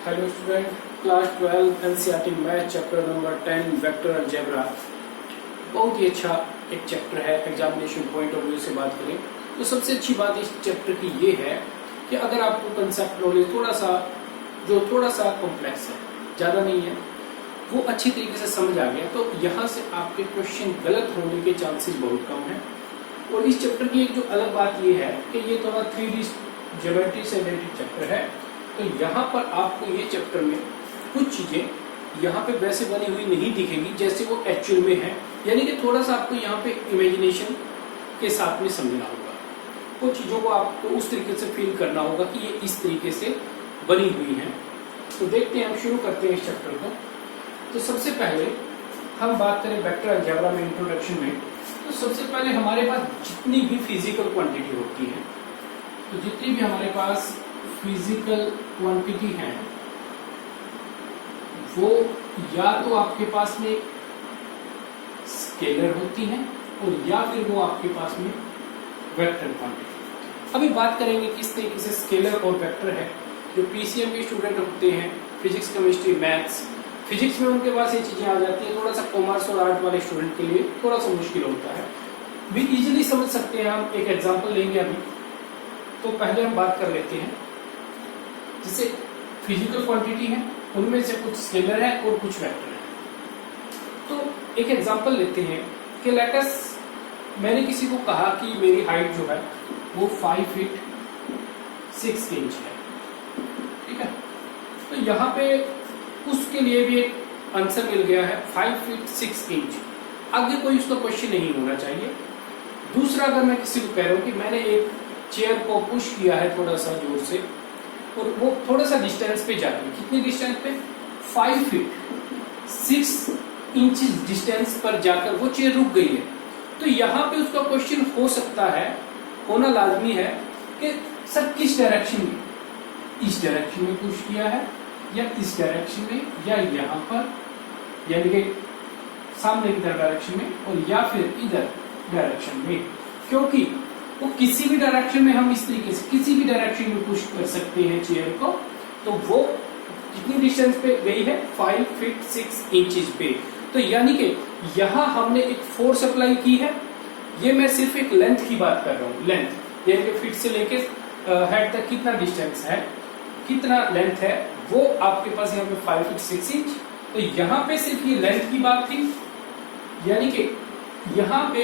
Hello student, class 12 NCERT math chapter number 10 vector algebra बहुत ही अच्छा एक चैप्टर है। एग्जामिनेशन पॉइंट ऑफ व्यू से बात करें तो सबसे अच्छी बात इस चैप्टर की ये है कि अगर आपको कंसेप्ट नॉलेज थोड़ा सा कॉम्प्लेक्स है, ज़्यादा नहीं है, वो अच्छी तरीके से समझ आ गया तो यहाँ से आपके क्वेश्चन गलत होने के चांसेस बहुत कम है। और इस चैप्टर की एक जो अलग बात ये है कि ये थोड़ा 3D ज्योमेट्री से रिलेटेड चैप्टर है। तो यहाँ पर आपको ये चैप्टर में कुछ चीजें यहाँ पे वैसे बनी हुई नहीं दिखेंगी जैसे वो एक्चुअल में है, यानी कि थोड़ा सा आपको यहाँ पे इमेजिनेशन के साथ में समझना होगा। कुछ चीजों को आपको उस तरीके से फील करना होगा कि ये इस तरीके से बनी हुई है। तो देखते हैं, हम शुरू करते हैं इस चैप्टर को। तो सबसे पहले हम बात करें वेक्टर अलजेब्रा में इंट्रोडक्शन में, तो सबसे पहले हमारे पास जितनी भी फिजिकल क्वांटिटी होती है, तो जितनी भी हमारे पास फिजिकल क्वांटिटी है वो या तो आपके पास में स्केलर होती है और या फिर वो आपके पास में वेक्टर क्वांटिटी। अभी बात करेंगे किस तरीके से स्केलर और वेक्टर है। जो पीसीएम के स्टूडेंट होते हैं, फिजिक्स, केमिस्ट्री, मैथ्स, फिजिक्स में उनके पास ये चीजें आ जाती है। थोड़ा सा कॉमर्स और आर्ट वाले स्टूडेंट के लिए थोड़ा सा मुश्किल होता है, भी इजीली समझ सकते हैं। हम एक एग्जांपल लेंगे अभी। तो पहले हम बात कर लेते हैं, जैसे फिजिकल क्वांटिटी है उनमें से कुछ स्केलर है और कुछ वेक्टर है। तो एक एग्जांपल लेते हैं कि मैंने किसी को कहा कि मेरी हाइट जो है वो 5 फीट 6 इंच है, ठीक है। तो यहाँ पे उसके लिए भी एक आंसर मिल गया है 5 फीट 6 इंच। आगे कोई उसका क्वेश्चन नहीं होना चाहिए। दूसरा, अगर मैं किसी को कह रहा हूँ कि मैंने एक चेयर को पुश किया है थोड़ा सा जोर से और वो थोड़ा सा डिस्टेंस पे जाती है, कितनी डिस्टेंस पे, 5 फीट 6 इंच डिस्टेंस पर जाकर वो चेयर रुक गई है। तो यहाँ पे उसका क्वेश्चन हो सकता है, होना लाजमी है कि सर किस डायरेक्शन में, इस डायरेक्शन में पुश किया है या इस डायरेक्शन में या यहाँ पर, यानी कि सामने की तरफ डायरेक्शन में, और या फिर इधर डायरेक्शन में। क्योंकि वो किसी भी डायरेक्शन में, हम इस तरीके से किसी भी डायरेक्शन में पुश कर सकते हैं चेयर को। तो वो कितनी डिस्टेंस पे गई है, 5 फीट 6 इंचेस पे। तो यानी कि यहाँ हमने एक फोर्स अप्लाई की है। ये मैं सिर्फ एक लेंथ की बात कर रहा हूँ, लेंथ, यानी कि फीट से लेके हेड तक कितना डिस्टेंस है, कितना लेंथ है, वो आपके पास यहाँ पे 5 फीट 6 इंच। तो यहाँ पे सिर्फ ये लेंथ की बात थी, यानी कि यहाँ पे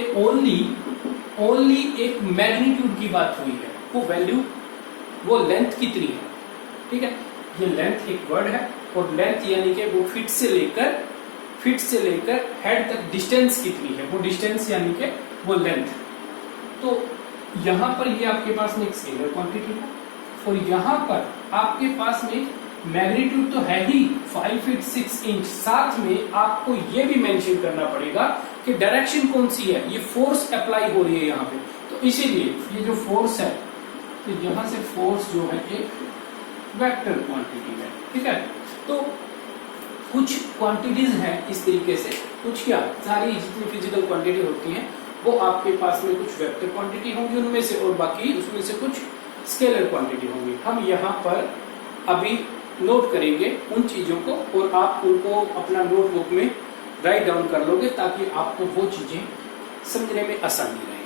ओनली एक मैग्नीट्यूड की बात हुई है। वो वैल्यू, वो लेंथ कितनी है, ठीक है। ये लेंथ एक वर्ड है और लेंथ यानी कि वो फीट से लेकर हेड तक डिस्टेंस कितनी है, वो डिस्टेंस यानी कि वो लेंथ। तो यहाँ पर ये आपके पास में एक स्केलर क्वांटिटी है और यहाँ पर आपके पास में मैग्नीट्यूड तो है ही 5 फीट 6 इंच। साथ में आपको ये भी मेंशन करना पड़ेगा कि डायरेक्शन कौन सी है, ये फोर्स अप्लाई हो रही है यहाँ पे। तो इसीलिए ये जो फोर्स है, तो यहाँ से फोर्स जो है एक वेक्टर क्वांटिटी है, ठीक है। तो कुछ क्वांटिटीज हैं इस तरीके से, कुछ क्या, सारी जितनी फिजिकल क्वांटिटी होती हैं वो आपके पास में कुछ वेक्टर क्वांटिटी होंगी उनमें से, और बाकी उसमें से कुछ स्केलर क्वांटिटी होंगी। हम यहाँ पर अभी नोट करेंगे उन चीजों को और आप उनको अपना नोटबुक में राइट डाउन कर लोगे ताकि आपको वो चीजें समझने में आसानी रहे।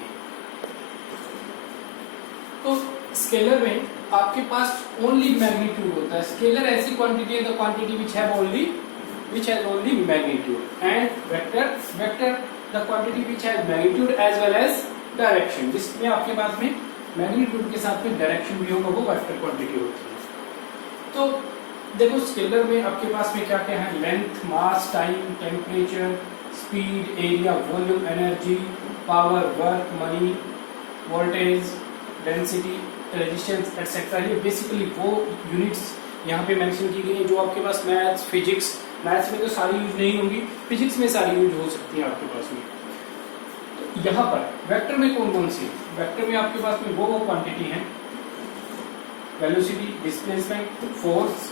तो स्केलर में आपके पास ओनली मैग्नीट्यूड होता है। स्केलर ऐसी क्वांटिटी है, the quantity which has only magnitude, and vector the quantity which has magnitude as well as direction. जिसमें आपके पास में मैग्नीट्यूड के साथ में डायरेक्शन भी होगा, वो वेक्टर क्वांटिटी होती है। तो देखो, स्केलर में आपके पास में क्या क्या है, length, mass, time, temperature, speed, area, volume, energy, power, work, money, voltage, density, resistance etcetera. ये बेसिकली वो यूनिट्स यहाँ पे मेंशन की गई है जो आपके पास मैथ्स, फिजिक्स, मैथ्स में तो सारी यूज नहीं होंगी, फिजिक्स में सारी यूज हो सकती है आपके पास में। तो यहाँ पर वेक्टर में कौन कौन सी, वेक्टर में आपके पास में वो क्वांटिटी है, velocity, displacement, force,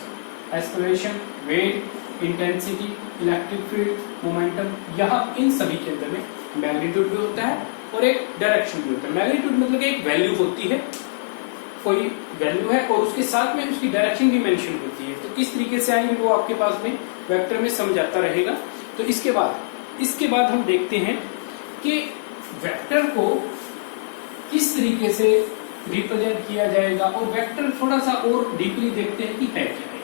acceleration, weight, intensity, electric field, momentum. यहाँ इन सभी के अंदर में मैग्नीट्यूड भी होता है और एक डायरेक्शन भी होता है। मैग्नीट्यूड मतलब एक वैल्यू होती है कोई वैल्यू है और उसके साथ में उसकी डायरेक्शन भी मेंशन होती है। तो किस तरीके से आएंगे वो आपके पास में वेक्टर में समझाता रहेगा। तो इसके बाद हम देखते हैं कि वेक्टर को किस तरीके से रिप्रेजेंट किया जाएगा और वेक्टर थोड़ा सा और डीपली देखते हैं कि है क्या है।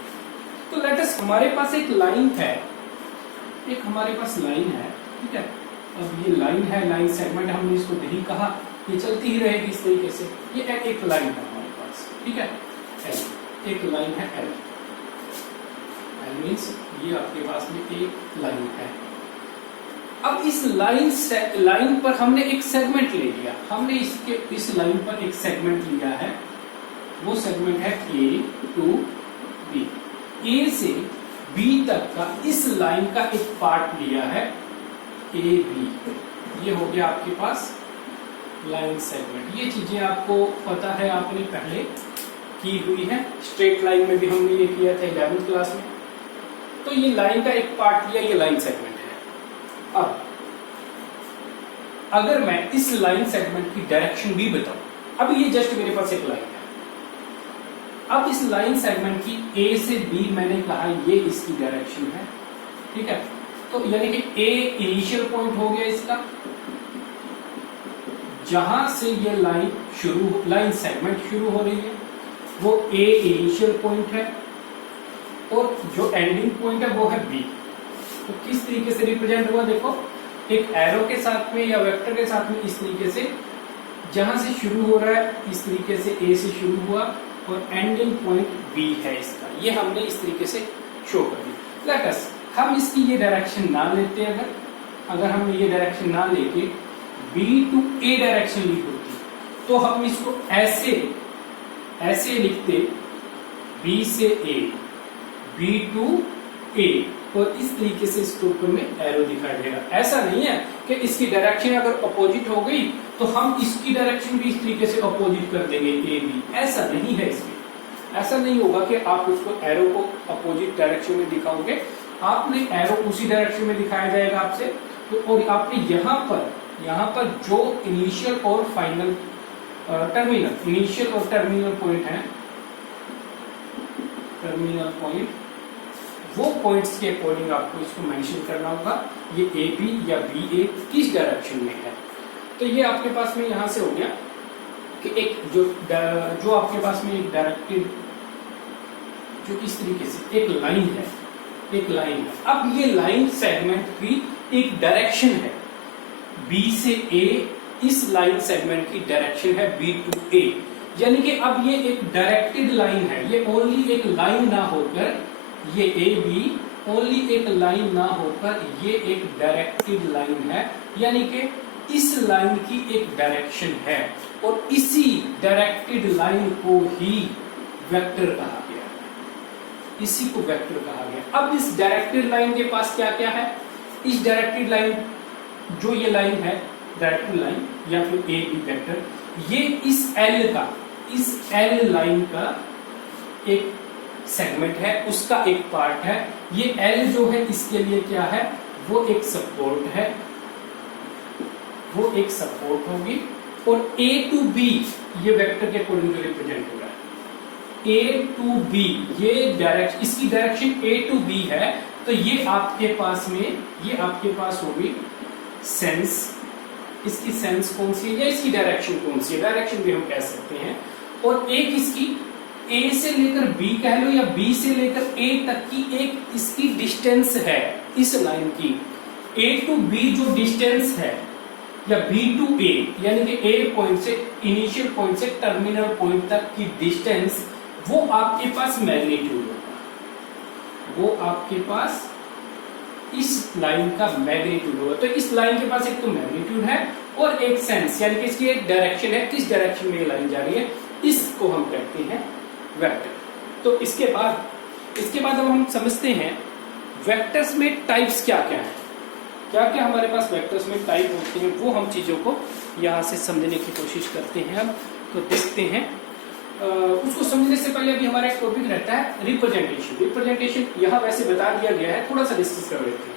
तो लेट अस, हमारे पास एक लाइन है, ठीक है। अब ये लाइन है, लाइन सेगमेंट हमने इसको नहीं कहा, ये चलती ही रहेगी इस तरीके से। ये एक लाइन है हमारे पास, ठीक है, एल, एक लाइन है एल मीन्स ये आपके पास में एक लाइन है। अब इस लाइन पर हमने एक सेगमेंट ले लिया, हमने इस लाइन पर एक सेगमेंट लिया है, वो सेगमेंट है ए टू बी। ए से बी तक का इस लाइन का एक पार्ट लिया है ए बी, ये हो गया आपके पास लाइन सेगमेंट। ये चीजें आपको पता है, आपने पहले की हुई है, स्ट्रेट लाइन में भी हमने ये किया था 11वीं क्लास में। तो ये लाइन का एक पार्ट लिया, ये लाइन सेगमेंट है। अब अगर मैं इस लाइन सेगमेंट की डायरेक्शन भी बताऊं, अब ये जस्ट मेरे पास एक लाइन है, अब इस लाइन सेगमेंट की ए से बी मैंने कहा ये इसकी डायरेक्शन है, ठीक है। तो यानी कि ए इनिशियल पॉइंट हो गया इसका, जहां से ये लाइन सेगमेंट शुरू हो रही है वो ए इनिशियल पॉइंट है और जो एंडिंग पॉइंट है वो है बी। तो किस तरीके से रिप्रेजेंट हुआ, देखो एक एरो के साथ में या वेक्टर के साथ में, इस तरीके से जहां से शुरू हो रहा है इस तरीके से ए से शुरू हुआ और एंडिंग पॉइंट बी है इसका, ये हमने इस तरीके से शो कर दिया। लेट अस, हम इसकी ये डायरेक्शन ना लेते, अगर हमने ये डायरेक्शन ना लेके बी टू ए डायरेक्शन ली होती तो हम इसको ऐसे लिखते, बी से ए, बी टू ए, और इस तरीके से इसके ऊपर में एरो दिखाई देगा। ऐसा नहीं है कि इसकी डायरेक्शन अगर अपोजिट हो गई तो हम इसकी डायरेक्शन भी इस तरीके से अपोजिट कर देंगे ए बी, ऐसा नहीं है इसमें। ऐसा नहीं होगा कि आप उसको एरो को अपोजिट डायरेक्शन में दिखाओगे, आपने एरो उसी डायरेक्शन में दिखाया जाएगा आपसे। तो और आपने यहाँ पर जो इनिशियल और फाइनल टर्मिनल, इनिशियल और टर्मिनल पॉइंट है, टर्मिनल पॉइंट, वो पॉइंट्स के अकॉर्डिंग आपको इसको मेंशन करना होगा, ये ए बी या बी ए किस डायरेक्शन में है। तो ये आपके पास में यहां से हो गया कि एक जो आपके पास में एक डायरेक्टेड, जो इस तरीके से एक लाइन है। अब ये लाइन सेगमेंट की एक डायरेक्शन है, बी से ए, इस लाइन सेगमेंट की डायरेक्शन है बी टू ए, यानी कि अब ये एक डायरेक्टेड लाइन है, ये ओनली एक लाइन ना होकर, ये ए बी ओनली एक लाइन ना होकर ये एक डायरेक्टेड लाइन है, यानी कि इस लाइन की एक डायरेक्शन है और इसी डायरेक्टेड लाइन को ही वेक्टर कहा गया, इसी को वेक्टर कहा गया। अब इस डायरेक्टेड लाइन के पास क्या क्या है, इस डायरेक्टेड लाइन, जो ये लाइन है डायरेक्टेड लाइन या फिर ए बी वेक्टर, ये इस एल लाइन का एक सेगमेंट है, उसका एक पार्ट है। ये एल जो है इसके लिए क्या है, वो एक सपोर्ट है, वो एक सपोर्ट होगी। और ए टू बी ये वेक्टर के अकॉर्डिंग जो रिप्रेजेंट हो रहा है, ए टू बी ये डायरेक्शन, इसकी डायरेक्शन ए टू बी है, तो ये आपके पास होगी सेंस, इसकी सेंस कौन सी है या इसकी डायरेक्शन कौन सी है, डायरेक्शन भी हम कह सकते हैं। और एक इसकी ए से लेकर बी कह लो या बी से लेकर ए तक की एक इसकी डिस्टेंस है, इस लाइन की ए टू बी जो डिस्टेंस है, या बी टू ए यानी कि ए पॉइंट से, इनिशियल पॉइंट से टर्मिनल पॉइंट तक की डिस्टेंस, वो आपके पास मैग्नीट्यूड होगा, वो आपके पास इस लाइन का मैग्नीट्यूड होगा। तो इस लाइन के पास एक तो मैग्नीट्यूड है और एक सेंस, यानी कि इसकी एक डायरेक्शन है, किस डायरेक्शन में ये लाइन जा रही है, इसको हम कहते हैं वेक्टर। तो इसके बाद अब हम समझते हैं वेक्टर्स में टाइप्स क्या क्या है, क्या क्या हमारे पास वेक्टर्स में टाइप होते हैं, वो हम चीजों को यहाँ से समझने की कोशिश करते हैं। अब तो देखते हैं, उसको समझने से पहले अभी हमारा एक टॉपिक रहता है रिप्रेजेंटेशन यहाँ वैसे बता दिया गया है, थोड़ा सा डिस्कस कर लेते हैं।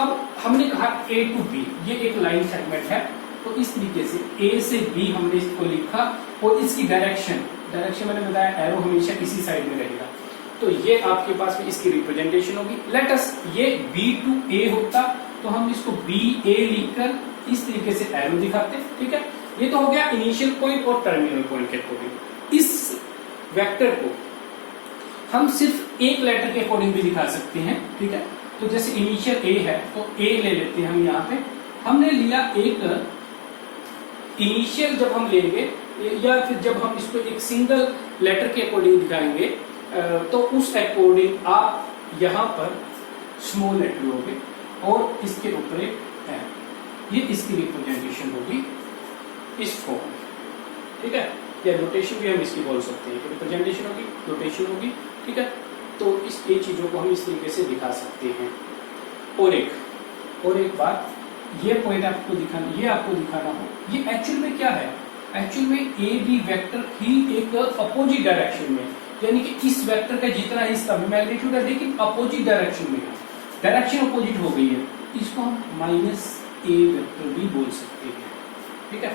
अब हमने कहा ए टू बी ये एक लाइन सेगमेंट है, तो इस तरीके से ए से बी हमने इसको लिखा और इसकी डायरेक्शन डायरेक्शन मैंने बताया एरो हमेशा इसी साइड में रहेगा। तो ये आपके पास में इसकी रिप्रेजेंटेशन होगी। लेट अस ये B to A होता तो हम इसको BA लिखकर इस तरीके से एरो दिखाते, ठीक है। ये तो हो गया इनिशियल पॉइंट और टर्मिनल पॉइंट के अकॉर्डिंग। इस वेक्टर को हम सिर्फ एक लेटर के अकॉर्डिंग भी दिखा सकते हैं, ठीक है। तो जैसे इनिशियल A है तो A ले लेते हैं हम। यहाँ पे हमने लिया एक इनिशियल, जब हम लेंगे या फिर जब हम इसको एक सिंगल लेटर के अकॉर्डिंग दिखाएंगे तो उस अकॉर्डिंग आप यहाँ पर स्मॉल लेटर लोगे और इसके ऊपर एक है, ये इसकी रिप्रेजेंटेशन होगी इस फॉर्म, ठीक है। या नोटेशन भी हम इसकी बोल सकते हैं, रिप्रेजेंटेशन होगी, नोटेशन होगी, ठीक है। तो इस ये चीजों को हम इस तरीके से दिखा सकते हैं। और एक बात, ये पॉइंट आपको दिखाना, ये आपको दिखाना हो, ये एक्चुअल में क्या है, एक्चुअल में ए बी वेक्टर ही एक अपोजिट डायरेक्शन में, यानी कि इस वेक्टर का जितना हिस्सा मैग्नीट्यूड है लेकिन अपोजिट डायरेक्शन में है, डायरेक्शन अपोजिट हो गई है, इसको हम -a वेक्टर भी बोल सकते हैं, ठीक है।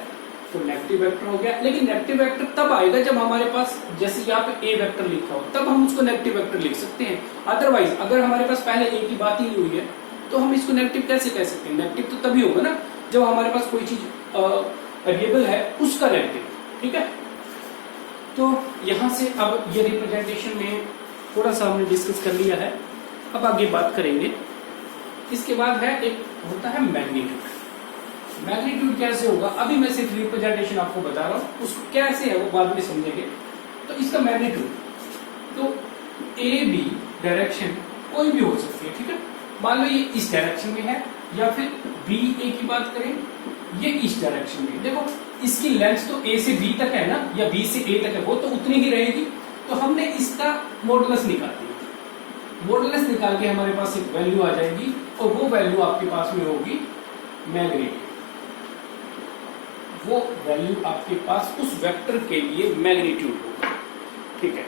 तो नेगेटिव वेक्टर हो गया, लेकिन नेगेटिव वेक्टर तब आएगा जब हमारे पास जैसे यहाँ पे a वेक्टर लिखा हो, तब हम उसको नेगेटिव वेक्टर लिख सकते हैं। अदरवाइज अगर हमारे पास पहले a की बात ही नहीं हुई है तो हम इसको नेगेटिव कैसे कह सकते हैं। नेगेटिव तो तभी होगा ना जब हमारे पास कोई चीज वेरिएबल है उसका नेगेटिव, ठीक है। तो यहां से अब ये रिप्रेजेंटेशन में थोड़ा सा हमने डिस्कस कर लिया है, अब आगे बात करेंगे। इसके बाद है एक होता है मैग्नीट्यूड। मैग्नीट्यूड कैसे होगा, अभी मैं सिर्फ रिप्रेजेंटेशन आपको बता रहा हूं, उसको कैसे है वो बाद में समझेंगे। तो इसका मैग्नीट्यूड तो ए बी डायरेक्शन कोई भी हो सकती है, ठीक है। मान लो ये इस डायरेक्शन में है, या फिर बी ए की बात करें ये इस डायरेक्शन में। देखो इसकी लेंथ तो ए से बी तक है ना, या बी से ए तक है, वो तो उतनी ही रहेगी। तो हमने इसका मॉडुलस निकाल दिया, मॉडुलस निकाल के हमारे पास एक वैल्यू आ जाएगी और वो वैल्यू आपके पास में होगी मैग्नीट्यूड। वो वैल्यू आपके पास उस वेक्टर के लिए मैग्नीट्यूड होगा, ठीक है।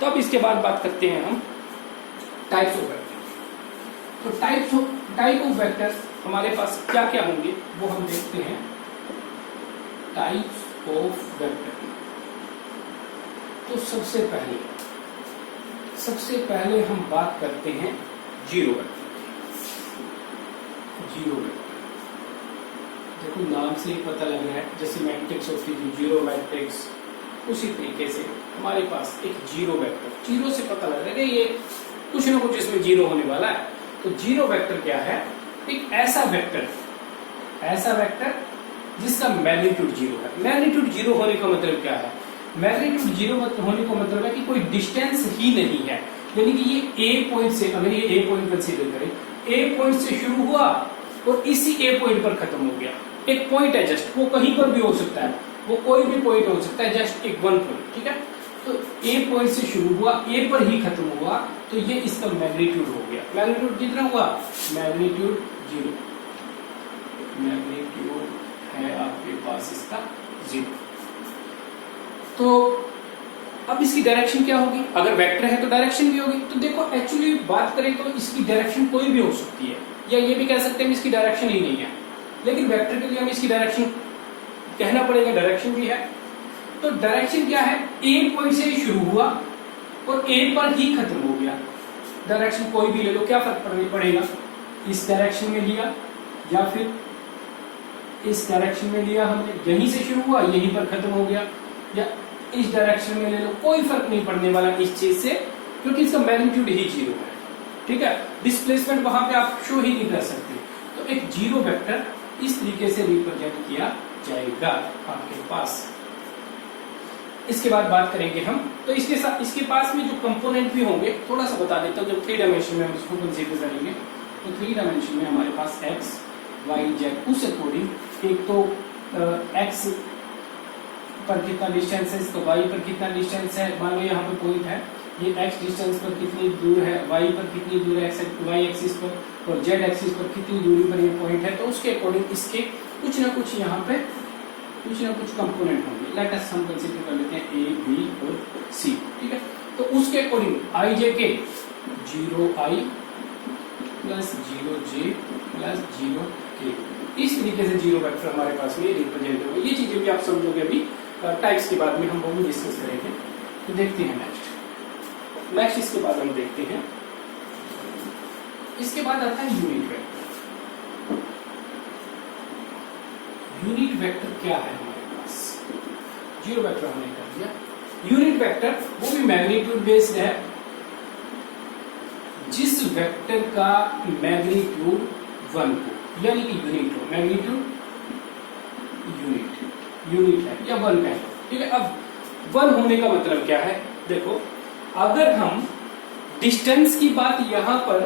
तो अब इसके बाद बात करते हैं हम टाइप्स ऑफ वेक्टर। तो टाइप ऑफ वेक्टर्स हमारे पास क्या क्या होंगे वो हम देखते हैं। टाइप्स ऑफ वेक्टर, तो सबसे पहले हम बात करते हैं जीरो वेक्टर। जीरो वेक्टर देखो नाम से ही पता लग रहा है, जैसे मैट्रिक्स होती है जीरो मैट्रिक्स, उसी तरीके से हमारे पास एक जीरो वेक्टर, जीरो से पता लग रहा है कि ये कुछ ना कुछ इसमें जीरो होने वाला है। तो जीरो वेक्टर क्या है, एक ऐसा वेक्टर जिसका मैग्नीट्यूड जीरो है। मैग्नीट्यूड जीरो होने का मतलब क्या है, मैग्नीट्यूड जीरो होने का मतलब है कि कोई डिस्टेंस ही नहीं है, यानी कि ये ए पॉइंट से, अगर ये ए पॉइंट कंसीडर करें, ए पॉइंट से शुरू हुआ और इसी ए पॉइंट पर खत्म हो गया। एक पॉइंट है जस्ट, वो कहीं पर भी हो सकता है, वो कोई भी पॉइंट हो सकता है, जस्ट एक वन पॉइंट, ठीक है। तो ए पॉइंट से शुरू हुआ, ए पर ही खत्म हुआ, तो ये इसका मैग्नीट्यूड हो गया। मैग्नीट्यूड कितना हुआ, मैग्नीट्यूड जीरो, मैग्नीट्यूड है आपके पास इसका जीरो। तो अब इसकी डायरेक्शन क्या होगी, अगर वेक्टर है तो डायरेक्शन भी होगी। तो देखो एक्चुअली बात करें तो इसकी डायरेक्शन कोई भी हो सकती है, या ये भी कह सकते हैं इसकी डायरेक्शन ही नहीं है, लेकिन वेक्टर के लिए हमें इसकी डायरेक्शन कहना पड़ेगा, डायरेक्शन भी है। तो डायरेक्शन क्या है, ए पॉइंट से शुरू हुआ और ए पर ही खत्म हो गया। डायरेक्शन कोई भी ले लो, क्या फर्क पड़ेगा, इस डायरेक्शन में लिया या फिर इस डायरेक्शन में लिया हमने, यहीं से शुरू हुआ यहीं पर खत्म हो गया, या इस डायरेक्शन में ले लो, कोई फर्क नहीं पड़ने वाला इस चीज से, क्योंकि इसका मैग्नीट्यूड ही जीरो है, ठीक है। डिस्प्लेसमेंट वहां पे आप शो ही नहीं कर सकते। तो एक जीरो वेक्टर इस तरीके से रिप्रेजेंट किया जाएगा आपके पास। इसके बाद बात करेंगे हम, तो इसके साथ इसके पास में जो कंपोनेंट भी होंगे थोड़ा सा बता देता हूँ। जब 3 डायमेंशन में हम इसको कंसीडर करेंगे तो 3 डायमेंशन में हमारे पास x, y, z, उस अकॉर्डिंग एक तो x पर कितना डिस्टेंस है, तो y पर कितना डिस्टेंस है, मान लो यहाँ पे पॉइंट है, ये x डिस्टेंस पर कितनी दूर है, y पर कितनी दूर है, y एक्सिस पर, और z एक्सिस पर कितनी दूरी पर ये पॉइंट है। तो उसके अकॉर्डिंग इसके कुछ ना कुछ यहाँ पे कुछ ना कुछ कंपोनेंट होंगे। लेट अस हम कंसीडर कर लेते हैं a, b और c, ठीक है। तो उसके अकॉर्डिंग i j के 0i plus 0j plus 0k, इस तरीके से जीरो वेक्टर हमारे पास में रिप्रेजेंट होगा। ये चीजें भी आप समझोगे अभी टाइप्स के बाद में हम वो भी डिस्कस करेंगे। तो देखते हैं नेक्स्ट इसके बाद हम देखते हैं, इसके बाद आता है यूनिट वेक्टर। यूनिट वेक्टर क्या है हमारे पास? जीरो वेक्टर हमने कर दिया। यूनिट वेक्टर वो भी मैग्नीट्यूड बेस्ड है, जिस वेक्टर का मैग्नीट्यूड 1 हो, यानी कि यूनिट हो, मैग्नीट्यूड यूनिट है या 1 है। ठीक है, अब 1 होने का मतलब क्या है? देखो, अगर हम डिस्टेंस की बात यहां पर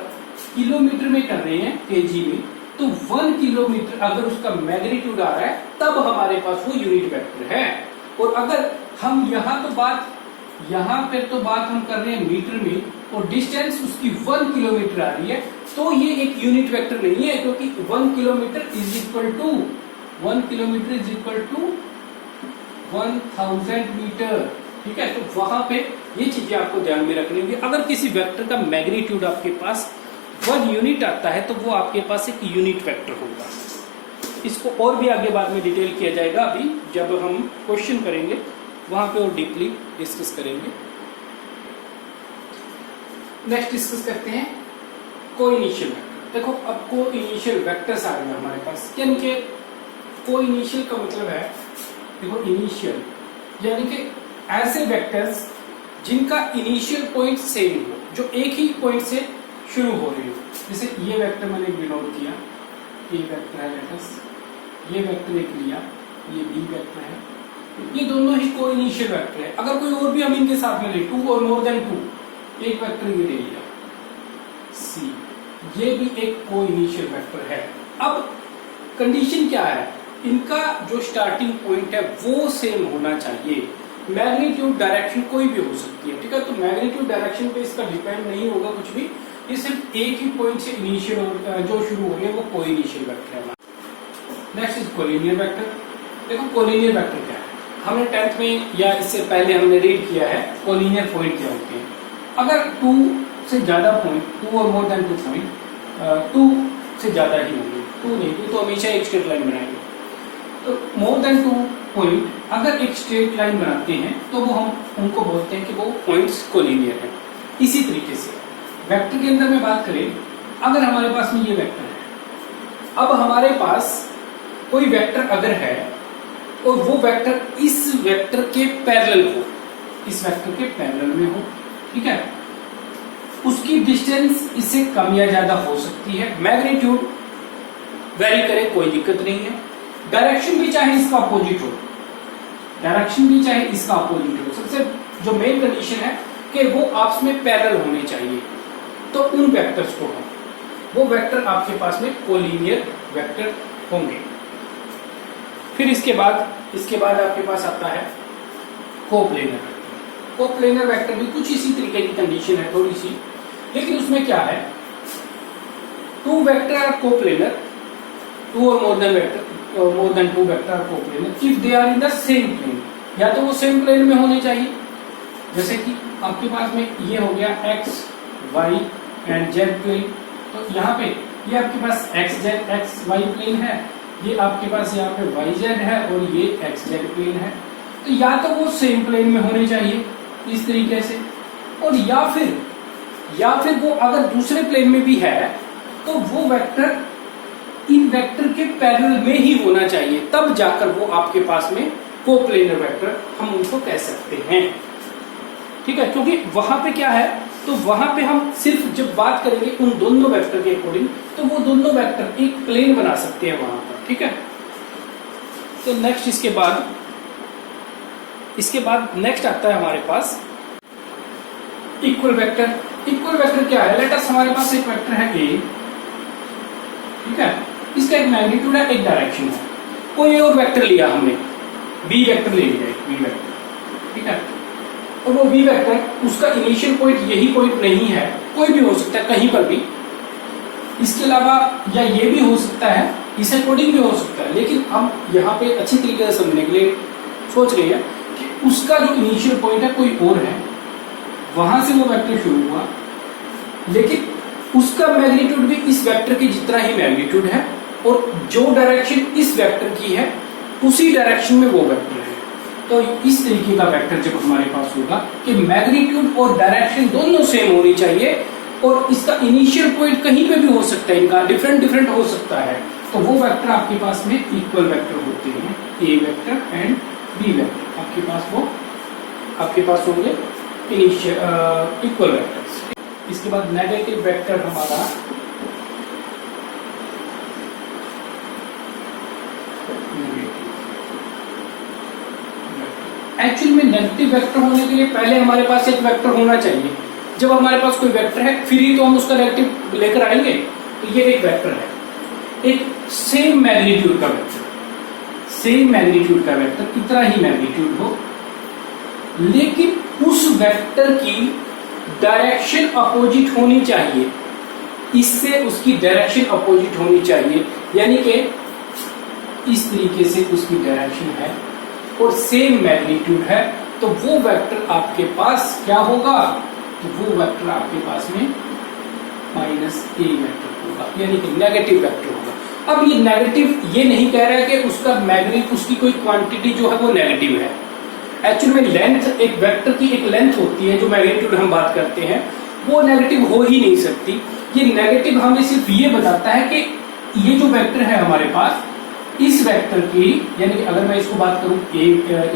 किलोमीटर में कर रहे हैं, केजी में, तो 1 किलोमीटर अगर उसका मैग्नीट्यूड आ रहा है तब हमारे पास वो यूनिट वेक्टर है। और अगर हम यहां पे तो बात हम कर रहे हैं मीटर में, और डिस्टेंस उसकी 1 किलोमीटर आ रही है, तो ये एक यूनिट वेक्टर नहीं है, क्योंकि 1 kilometre is equal to 1000 metre. ठीक है, तो वहां पे ये चीजें आपको ध्यान में रखनी होगी। अगर किसी वेक्टर का मैग्नीट्यूड आपके पास 1 यूनिट आता है तो वो आपके पास एक यूनिट वेक्टर होगा। इसको और भी आगे बाद में डिटेल किया जाएगा, अभी जब हम क्वेश्चन करेंगे वहां पे और डीपली डिस्कस करेंगे। नेक्स्ट डिस्कस करते हैं कोइनिशियल वेक्टर। देखो, अब कोइनिशियल वेक्टर्स आ गए हमारे पास, यानी कि कोइनिशियल का मतलब है, देखो इनिशियल यानी कि ऐसे वेक्टर्स जिनका इनिशियल पॉइंट सेम हो, जो एक ही पॉइंट से शुरू हो रही हो। जैसे ये वेक्टर मैंने डिनोट किया, ये वेक्टर है लेटस, ये वेक्टर एक लिया, ये बी वेक्टर है, ये दोनों ही कोइनिशियल वेक्टर है। अगर कोई और भी हम इनके साथ में ले, 2 और मोर देन 2, एक वेक्टर ये ले लिया सी, ये भी एक कोइनिशियल वेक्टर है। अब कंडीशन क्या है? इनका जो स्टार्टिंग पॉइंट है वो सेम होना चाहिए। मैग्नीट्यूड डायरेक्शन कोई भी हो सकती है, ठीक है, तो मैग्नीट्यूड डायरेक्शन पे इसका डिपेंड नहीं होगा कुछ भी, ये सिर्फ एक ही पॉइंट से इनिशियल जो शुरू हो रही है वो कोइनिशियल वेक्टर है। Next is collinear vector. देखो, कोलिनियर वेक्टर क्या है? हमने 10th में या इससे पहले हमने रीड किया है कोलिनियर पॉइंट क्या होते हैं। अगर 2 से ज्यादा पॉइंट, 2 और मोर देन 2 पॉइंट, 2 से ज्यादा ही होंगे, 2 नहीं, 2 तो हमेशा एक स्ट्रेट लाइन बनाएंगे, तो मोर देन 2 पॉइंट अगर एक स्ट्रेट लाइन बनाते हैं तो वो हम उनको बोलते हैं कि वो पॉइंट्स कोलिनियर है। इसी तरीके से वेक्टर के अंदर में बात करें, अगर हमारे पास में ये वेक्टर है, अब हमारे पास कोई वेक्टर अगर है और वो वेक्टर इस वेक्टर के पैरेलल हो, इस वेक्टर के पैरेलल में हो, ठीक है, उसकी डिस्टेंस इससे कम या ज्यादा हो सकती है, मैग्नीट्यूड वेरी करे कोई दिक्कत नहीं है, डायरेक्शन भी चाहे इसका अपोजिट हो, डायरेक्शन भी चाहे इसका अपोजिट हो। सबसे जो मेन कंडीशन है कि वो आपस में पैरेलल होने चाहिए, तो उन वेक्टर्स को हम, वो वेक्टर आपके पास में कोलिनियर वेक्टर होंगे। फिर इसके बाद आपके पास आता है कोप्लेनर वेक्टर। कोप्लेनर वेक्टर भी कुछ इसी तरीके की कंडीशन है थोड़ी सी, लेकिन उसमें क्या है, 2 वेक्टर आर कोप्लेनर, 2 और more than 2 vector are coplanar if they are in the same plane. या तो वो सेम प्लेन में होने चाहिए, जैसे कि आपके पास में ये हो गया X Y and Z plane, तो यहाँ पे ये आपके पास एक्स वाई प्लेन है, ये आपके पास यहाँ पे वाई जेड है और ये एक्स जेड प्लेन है, तो या तो वो सेम प्लेन में होने चाहिए इस तरीके से, और या फिर वो अगर दूसरे प्लेन में भी है तो वो वेक्टर इन वेक्टर के पैरेलल में ही होना चाहिए, तब जाकर वो आपके पास में कोप्लेनर वेक्टर हम उनको कह सकते हैं। ठीक है, क्योंकि वहां पे क्या है, तो वहां पे हम सिर्फ जब बात करेंगे उन दोनों वेक्टर के अकॉर्डिंग, तो वो दोनों वेक्टर एक प्लेन बना सकते हैं वहां पर। ठीक है, तो नेक्स्ट इसके बाद नेक्स्ट आता है हमारे पास इक्वल वेक्टर। इक्वल वेक्टर क्या है? लेट अस हमारे पास एक वेक्टर है ए, ठीक है, इसका एक मैग्नीट्यूड है, एक डायरेक्शन है, कोई और वेक्टर लिया हमने, बी वेक्टर ले लिया, बी वेक्टर, ठीक है, और वो बी वेक्टर उसका इनिशियल पॉइंट यही पॉइंट नहीं है, कोई भी हो सकता है कहीं पर भी, इसके अलावा या ये भी हो सकता है, इस अकॉर्डिंग भी हो सकता है, लेकिन हम यहाँ पे अच्छी तरीके से समझने के लिए सोच रहे हैं कि उसका जो इनिशियल पॉइंट है कोई और है, वहां से वो वेक्टर शुरू हुआ, लेकिन उसका मैग्नीट्यूड भी इस वेक्टर के जितना ही मैग्नीट्यूड है, और जो डायरेक्शन इस वेक्टर की है उसी डायरेक्शन में वो वेक्टर है। तो इस तरीके का वेक्टर जब हमारे पास होगा कि मैग्नीट्यूड और डायरेक्शन दोनों सेम होनी चाहिए और इसका इनिशियल पॉइंट कहीं पे भी हो सकता है, इनका डिफरेंट डिफरेंट हो सकता है, तो वो वेक्टर आपके पास में इक्वल वेक्टर होते हैं। ए वेक्टर एंड बी वेक्टर आपके पास होंगे इनिशियल इक्वल वेक्टर्स। इसके बाद नेगेटिव वेक्टर हमारा एक्चुअल में नेगेटिव वेक्टर होने के लिए पहले हमारे पास एक वेक्टर होना चाहिए। जब हमारे पास कोई वेक्टर है फिर ही तो हम उसका नेगेटिव लेकर आएंगे। तो ये एक वेक्टर है, एक सेम मैग्नीट्यूड का वेक्टर, इतना ही मैग्नीट्यूड हो, लेकिन उस वेक्टर की डायरेक्शन अपोजिट होनी चाहिए, इससे उसकी डायरेक्शन अपोजिट होनी चाहिए, यानी कि इस तरीके से उसकी डायरेक्शन है और सेम मैग्नीट्यूड है, तो वो वेक्टर आपके पास क्या होगा, तो वो वेक्टर आपके पास में -a वेक्टर होगा, यानी कि नेगेटिव वेक्टर होगा। अब ये नेगेटिव ये नहीं कह रहा है कि उसका मैग्नीट्यूड, उसकी कोई क्वांटिटी जो है वो नेगेटिव है। एक्चुअल में लेंथ, एक वेक्टर की एक लेंथ होती है जो मैग्नीट्यूड हम बात करते हैं, वो नेगेटिव हो ही नहीं सकती। ये नेगेटिव हमें सिर्फ ये बताता है कि ये जो वेक्टर है हमारे पास, इस वेक्टर की, यानी कि अगर मैं इसको बात करूं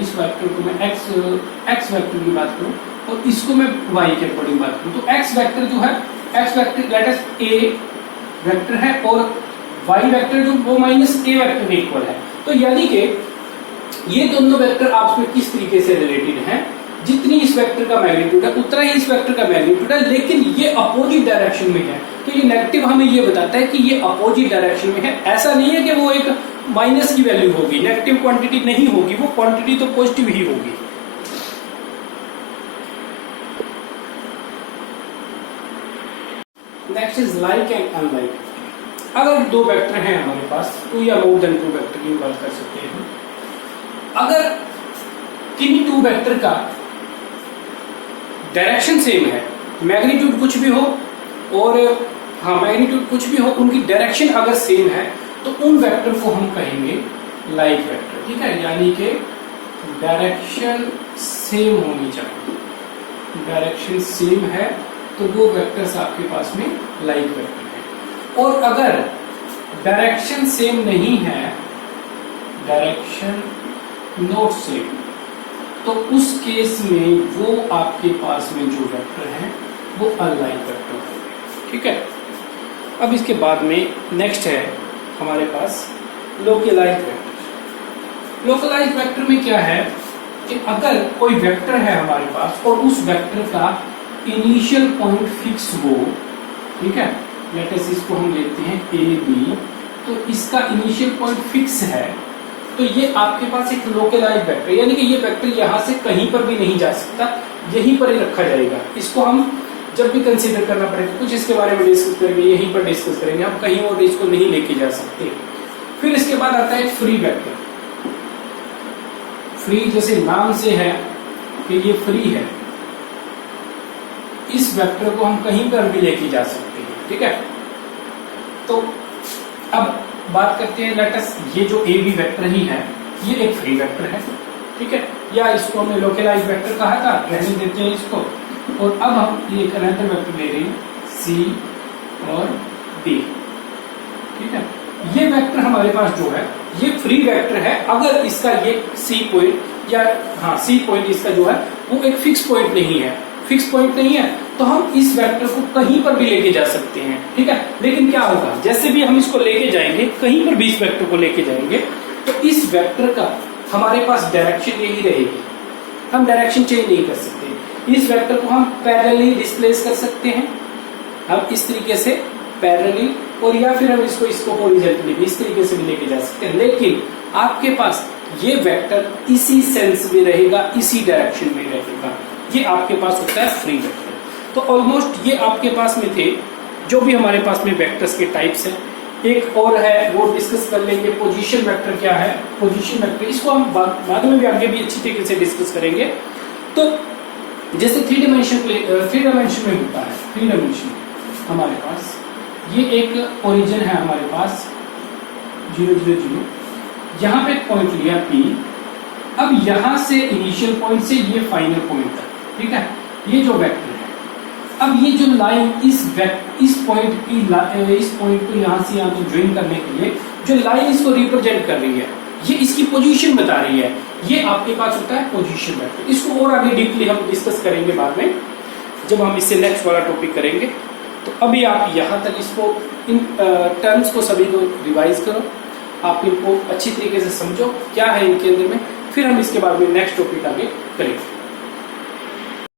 इस वेक्टर को मैं x वेक्टर की बात करूं और इसको मैं y के अकॉर्डिंग बात करूं, तो x वेक्टर जो है, x vector let us a vector है और y वेक्टर जो वो -a वेक्टर के इक्वल है। तो यानी कि ये दोनों वेक्टर आपस में किस तरीके से रिलेटेड हैं, जितनी इस वेक्टर का मैग्नीट्यूड है उतना ही इस वेक्टर का मैग्नीट्यूड है, लेकिन ये अपोजिट डायरेक्शन में है। तो ये नेगेटिव हमें ये बताता है कि ये अपोजिट डायरेक्शन में है। ऐसा नहीं है कि वो एक माइनस की वैल्यू होगी, नेगेटिव क्वांटिटी नहीं होगी, वो क्वांटिटी तो पॉजिटिव ही होगी। Next is like and unlike. अगर दो वेक्टर हैं हमारे पास, 2 या मोर देन 2 वेक्टर की बात कर सकते हैं। अगर किन्हीं 2 वेक्टर का डायरेक्शन सेम है, मैग्नीट्यूड कुछ भी हो और मैग्नीट्यूड कुछ भी हो, उनकी डायरेक्शन अगर सेम है तो उन वेक्टर को हम कहेंगे लाइक वेक्टर, ठीक है। यानी कि डायरेक्शन सेम होनी चाहिए, डायरेक्शन सेम है तो वो वेक्टर्स आपके पास में लाइक वेक्टर है। और अगर डायरेक्शन सेम नहीं है, डायरेक्शन नॉट सेम, तो उस केस में वो आपके पास में जो वेक्टर है वो अनलाइक वेक्टर होंगे, ठीक है। अब इसके बाद में नेक्स्ट है हमारे पास लोकलाइज वेक्टर। लोकलाइज वेक्टर में क्या है कि अगर कोई वेक्टर है हमारे पास और उस वेक्टर का इनिशियल पॉइंट फिक्स हो, ठीक है, लेट अस इसको हम लेते हैं ए बी, तो इसका इनिशियल पॉइंट फिक्स है, तो ये आपके पास एक लोकलाइज वेक्टर, यानी कि ये वेक्टर यहां से कहीं पर भी नहीं जा सकता, यहीं पर ही रखा जाएगा। इसको हम जब भी कंसीडर करना पड़ेगा, कुछ इसके बारे में डिस्कस करेंगे, यहीं पर डिस्कस करेंगे, हम कहीं और इसको नहीं लेके जा सकते। फिर इसके बाद आता है फ्री वेक्टर। फ्री जैसे नाम से है कि ये फ्री है, इस वेक्टर को हम कहीं पर भी लेके जा सकते हैं, ठीक है। तो अब बात करते हैं, लेट अस ये जो ए बी वेक्टर ही है ये एक फ्री वेक्टर है, ठीक है, या इसको हमने लोकलाइज वेक्टर कहा था, रहने देते हैं इसको। और अब हम ये अनदर वेक्टर ले रहे हैं सी और डी, ठीक है। ये वेक्टर हमारे पास जो है ये फ्री वेक्टर है, अगर इसका ये सी पॉइंट या सी पॉइंट इसका जो है वो एक फिक्स पॉइंट नहीं है, फिक्स पॉइंट नहीं है, तो हम इस वेक्टर को कहीं पर भी लेके जा सकते हैं, ठीक है। लेकिन क्या होगा, जैसे भी हम इसको लेके जाएंगे, कहीं पर भी इस वेक्टर को लेके जाएंगे, तो इस वेक्टर का हमारे पास डायरेक्शन यही रहेगी, हम डायरेक्शन चेंज नहीं कर सकते। इस वेक्टर को हम पैरेलली डिस्प्लेस कर सकते हैं, हम इस तरीके से पैरेलली, और या फिर हम इसको हॉरिजॉन्टली भी इस तरीके से भी लेके जा सकते हैं। लेकिन आपके पास ये वेक्टर इसी सेंस में रहेगा, इसी डायरेक्शन में रहेगा, ये आपके पास होता है फ्री वेक्टर। तो ऑलमोस्ट ये आपके पास में थे जो भी हमारे पास में वेक्टर्स के टाइप्स हैं। एक और है वो डिस्कस कर लेंगे, पोजीशन वेक्टर क्या है। पोजीशन वेक्टर इसको हम बाद में भी आगे भी अच्छी तरीके से डिस्कस करेंगे। तो जैसे 3 डायमेंशन में होता है, 3 डायमेंशन हमारे पास ये एक ओरिजिन है हमारे पास 0 0 0, यहाँ पे एक पॉइंट लिया P, अब यहां से इनिशियल पॉइंट से ये फाइनल पॉइंट तक, ठीक है, ये जो वेक्टर है, अब ये जो लाइन इस पॉइंट को यहां से यहां तक ज्वाइन करने के लिए जो लाइन इसको रिप्रेजेंट कर रही है, ये इसकी पोजीशन बता रही है, ये आपके पास होता है पोजीशन वेक्टर। इसको और आगे डीपली हम डिस्कस करेंगे बाद में, जब हम इससे नेक्स्ट वाला टॉपिक करेंगे। तो अभी आप यहाँ तक इसको इन टर्म्स को सभी को रिवाइज करो, आप इनको अच्छी तरीके से समझो क्या है इनके अंदर में, फिर हम इसके बाद में नेक्स्ट टॉपिक आगे करेंगे।